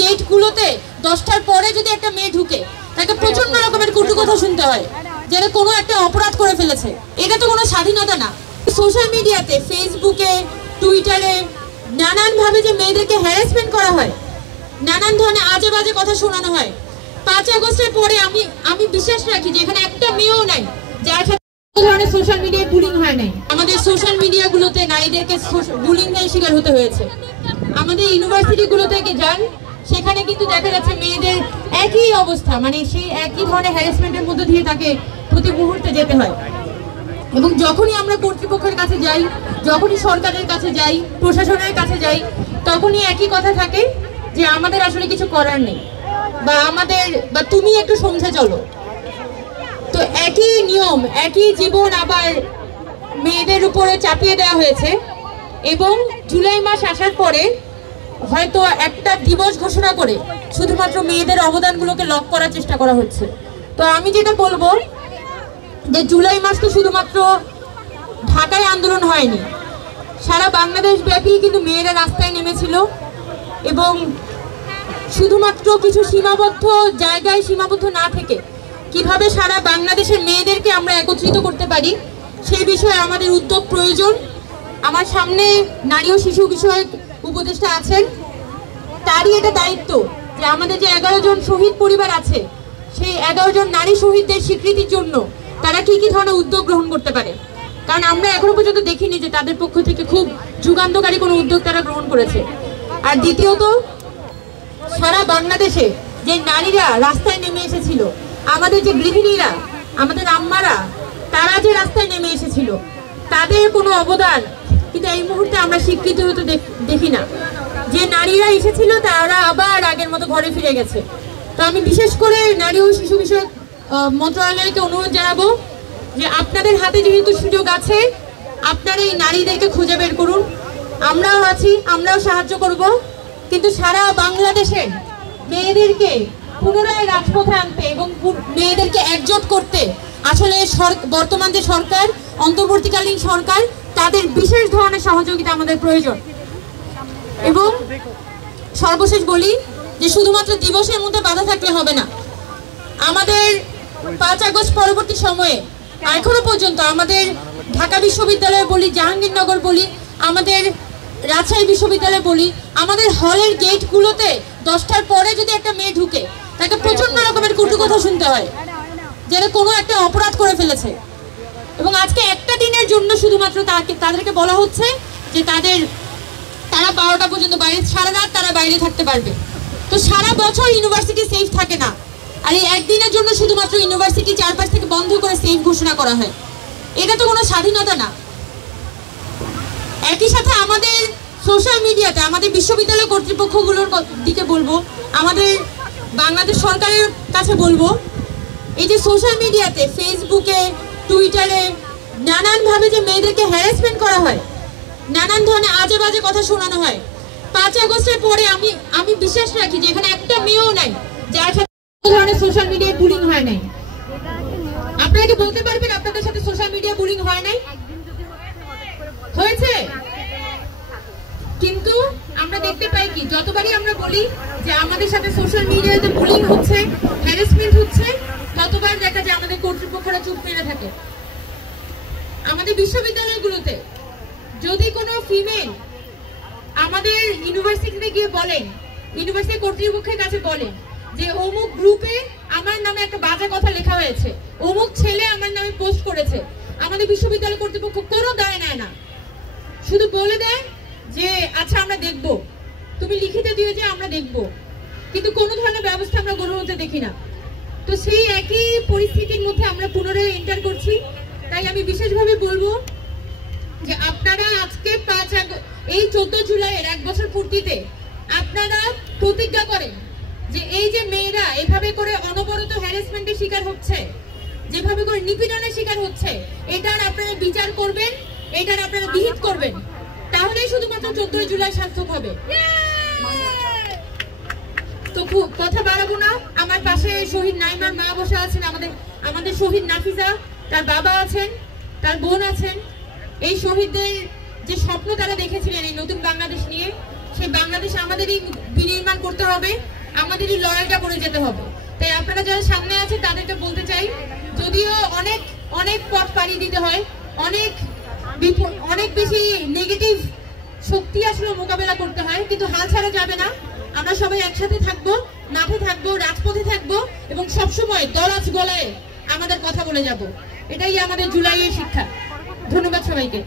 গেটগুলোতে 10টার পরে যদি একটা মেয়ে ঢুকে তাকে প্রচন্ড রকমের কটু কথা শুনতে হয়, যারা কোনো একটা অপরাধ করে ফেলেছে। এটা তো কোনো স্বাধীনতা না। সোশ্যাল মিডিয়াতে, ফেসবুকে, টুইটারে নানানভাবে যে মেয়েদেরকে হ্যারাসমেন্ট করা হয়, নানান ধরনের আজে বাজে কথা শোনানো হয়। 5 আগস্টের পরে আমি বিশ্বাস রাখি যে এখানে একটা মেয়েও নাই যার সাথে ধরনের সোশ্যাল মিডিয়ায় বুলিং হয় নাই। আমাদের সোশ্যাল মিডিয়াগুলোতে নারীদেরকে বুলিং এর শিকার হতে হয়েছে। আমাদের ইউনিভার্সিটিগুলোতে যান, সেখানে কিন্তু দেখা যাচ্ছে মেয়েদের একই অবস্থা, মানে সেই একই ধরনের হ্যারাসমেন্টের মধ্যে দিয়ে তাকে প্রতি মুহূর্তে যেতে হয়। এবং যখনই আমরা কর্তৃপক্ষের কাছে যাই, যখনই সরকারের কাছে যাই, প্রশাসনের কাছে যাই, তখনই একই কথা থাকে যে আমাদের আসলে কিছু করার নেই, বা তুমি একটু সমঝে চলো। তো একই নিয়ম, একই জীবন আবার মেয়েদের উপরে চাপিয়ে দেওয়া হয়েছে। এবং জুলাই মাস আসার পরে হয়তো একটা দিবস ঘোষণা করে শুধুমাত্র মেয়েদের অবদানগুলোকে লক করার চেষ্টা করা হচ্ছে। তো আমি যেটা বলবো যে জুলাই মাস তো শুধুমাত্র ঢাকায় আন্দোলন হয়নি, সারা বাংলাদেশ ব্যাপী কিন্তু মেয়েরা রাস্তায় নেমেছিল। এবং শুধুমাত্র কিছু সীমাবদ্ধ জায়গায় সীমাবদ্ধ না থেকে কিভাবে সারা বাংলাদেশের মেয়েদেরকে আমরা একত্রিত করতে পারি সেই বিষয়ে আমাদের উদ্যোগ প্রয়োজন। আমার সামনে নারী ও শিশু বিষয়ক উপদেষ্টা আছেন, তারই এটা দায়িত্ব যে আমাদের যে 11 জন শহীদ পরিবার আছে, সেই 11 জন নারী শহীদদের স্বীকৃতির জন্য তারা কি কি ধরনের উদ্যোগ গ্রহণ করতে পারে। কারণ আমরা এখনো পর্যন্ত দেখিনি যে তাদের পক্ষ থেকে খুব যুগান্তকারী কোনো উদ্যোগ তারা গ্রহণ করেছে। আর দ্বিতীয়ত, সারা বাংলাদেশে যে নারীরা রাস্তায় নেমে এসেছিল, আমাদের যে গৃহিণীরা, আমাদের আম্মারা, তারা যে রাস্তায় নেমে এসেছিল, তাদের কোনো অবদান কিন্তু এই মুহূর্তে আমরা স্বীকৃতি হতে দেখি না। যে নারীরা এসেছিল তারা আবার আগের মতো ঘরে ফিরে গেছে। তো আমি বিশেষ করে নারী ও শিশু বিষয়ক মন্ত্রণালয়কে অনুরোধ জানাবো যে আপনাদের হাতে যেহেতু সুযোগ আছে, আপনারা এই নারীদেরকে খুঁজে বের করুন। আমরাও আছি, আমরাও সাহায্য করব। কিন্তু সারা বাংলাদেশের মেয়েদেরকে পুনরায় রাজপথে আনতে এবং মেয়েদেরকে একজোট করতে আসলে বর্তমান যে সরকার, অন্তর্বর্তীকালীন সরকার, তাদের বিশেষ ধরনের সহযোগিতা আমাদের প্রয়োজন। এবং সর্বশেষ বলি যে শুধুমাত্র দিবসের মধ্যে বাধা থাকলে হবে না। আমাদের 5 আগস্ট পরবর্তী সময়ে এখনো পর্যন্ত আমাদের ঢাকা বিশ্ববিদ্যালয় বলি, জাহাঙ্গীরনগর বলি, আমাদের রাজশাহী বিশ্ববিদ্যালয় বলি, আমাদের হলের গেটগুলোতে 10টার পরে যদি একটা মেয়ে ঢুকে তাকে প্রচন্ড রকমের কটু কথা শুনতে হয়, যারা কোনো একটা অপরাধ করে ফেলেছে। এবং আজকে একটা দিনের জন্য শুধুমাত্র তাদেরকে বলা হচ্ছে যে তারা 12টা পর্যন্ত বাইরে, সারা রাত তারা বাইরে থাকতে পারবে। তো সারা বছর ইউনিভার্সিটি সেফ থাকে না, আর এই একদিনের জন্য শুধুমাত্র ইউনিভার্সিটি চারপাশ থেকে বন্ধ করে সেফ ঘোষণা করা হয়। এটা তো কোনো স্বাধীনতা না। একই সাথে আমাদের সোশ্যাল মিডিয়াতে আমাদের বিশ্ববিদ্যালয় কর্তৃপক্ষগুলোর দিকে বলবো, আমাদের বাংলাদেশ সরকারের কাছে বলবো, এই যে সোশ্যাল মিডিয়াতে, ফেসবুকে, টুইটারে নানানভাবে যে মেয়েদেরকে হ্যারাসমেন্ট করা হয়, নানান ধরনের আজে বাজে কথা শোনানো হয়। 5 আগস্টের পরে আমি বিশ্বাস রাখি যে এখানে একটা মেয়েও নাই যার সাথে ধরনের সোশ্যাল মিডিয়ায় বুলিং হয় নাই। আপনারা কি বলতে পারবেন আপনাদের সাথে সোশ্যাল মিডিয়া বুলিং হয় নাই? হয়েছে। কিন্তু আমরা দেখতে পাই কি, যতবারই আমরা বলি যে আমাদের সাথে সোশ্যাল মিডিয়াতে বুলিং হচ্ছে, হ্যারাসমেন্ট হচ্ছে, ততবার দেখা যায় আমাদের কর্তৃপক্ষরা চুপ মেরে থাকে। আমাদের বিশ্ববিদ্যালয়গুলোতে যদি কোনো ফিমেল আমাদের ইউনিভার্সিটিতে গিয়ে বলেন, ইউনিভার্সিটি কর্তৃপক্ষের কাছে বলেন যে অমুক গ্রুপে আমার নামে একটা বাজে কথা লেখা হয়েছে, অমুক ছেলে আমার নামে পোস্ট করেছে, আমাদের বিশ্ববিদ্যালয় কর্তৃপক্ষ কোনো দায় নেয় না, শুধু বলে দেয় যে আচ্ছা আমরা দেখব, তুমি লিখিতে দিও যে আমরা দেখব, কিন্তু কোনো ধরনের ব্যবস্থা আমরা গ্রহণ হতে দেখি না। তো সেই একই পরিস্থিতির মধ্যে আমরা পুনরায় এন্টার করছি। তাই আমি বিশেষভাবে বলবো যে আপনারা আজকে এই 14 জুলাইয়ের 1 বছর পূর্তিতে আপনারা প্রতিজ্ঞা করেন যে এই যে মেয়েরা এভাবে করে অনবরত হ্যারাসমেন্টের শিকার হচ্ছে, যেভাবে করে নিপীড়নের শিকার হচ্ছে, এটার আপনারা বিচার করবেন, এটার আপনারা বিহিত করবেন, তাহলেই শুধুমাত্র 14 জুলাই সার্থক হবে। তো কথা বাড়াবো না। আমার পাশে শহীদ নাইমার মা বসে আছেন, আমাদের শহীদ নাফিজা, তার বাবা আছেন, তার বোন আছেন। এই শহীদদের যে স্বপ্ন তারা দেখেছিলেন এই নতুন বাংলাদেশ নিয়ে, সেই বাংলাদেশ আমাদেরই বিনির্মাণ করতে হবে, আমাদেরই লড়াইটা করে যেতে হবে। তাই আপনারা যারা সামনে আছে তাদেরকে বলতে চাই, যদিও অনেক অনেক পথ পাড়ি দিতে হয়, অনেক বেশি নেগেটিভ শক্তি আসলে মোকাবেলা করতে হয়, কিন্তু হাল ছাড়া যাবে না। আমরা সবাই একসাথে থাকবো, মাঠে থাকবো, রাজপথে থাকবো এবং সবসময় দরাজ গলায় আমাদের কথা বলে যাব। এটাই আমাদের জুলাইয়ের শিক্ষা। ধন্যবাদ সবাইকে।